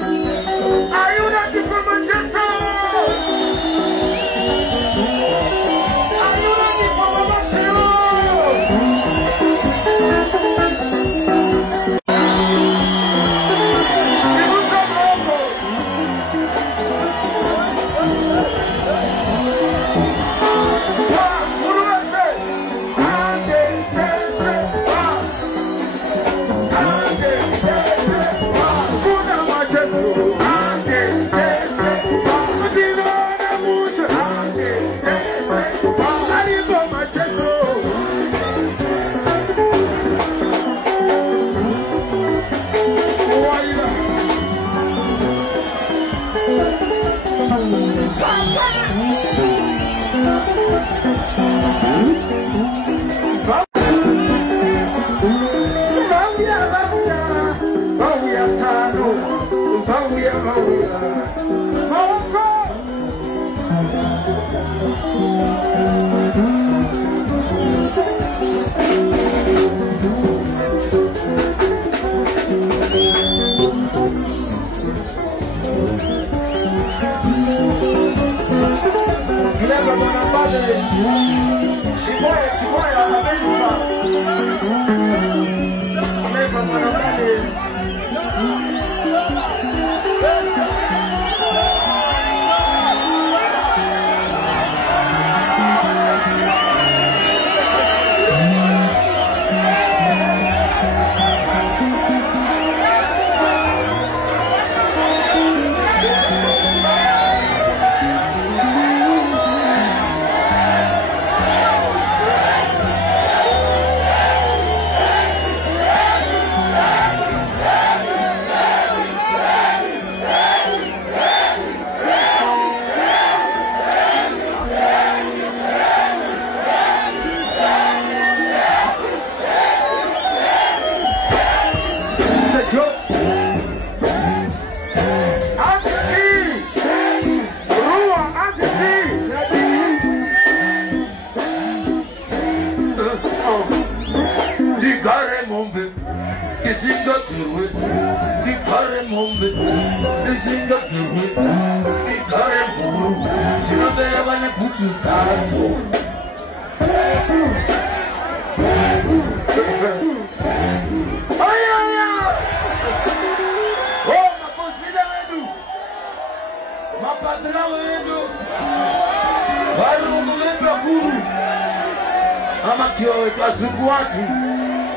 Are you ready for Manchester? Are you ready for Manchester?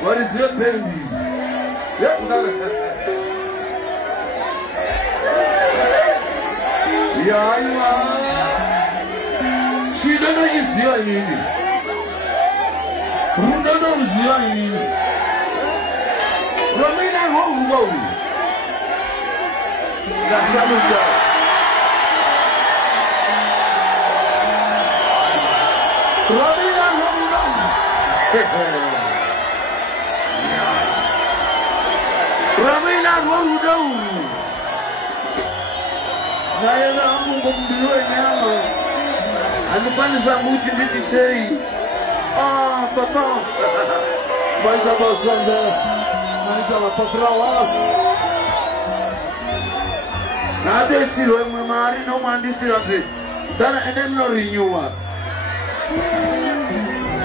What is your penalty? Yeah, you are. She don't know you see her in it. Who don't know you see her in it? Romina, who? That's how we go. Romina, Ramina Rodo Nayana Mungu nyama Anupani za muti biti sei Ah papa Maita basanda Maita mapatrawa Nade siro mwemari no mandi sirate Dana enem no rinyua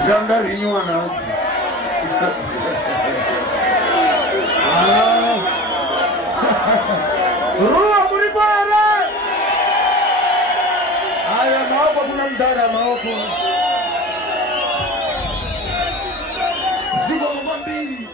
Ganda rinyua nasi Rua Muribara! Aya maoko kuna mdara maoko. Zigo mbili.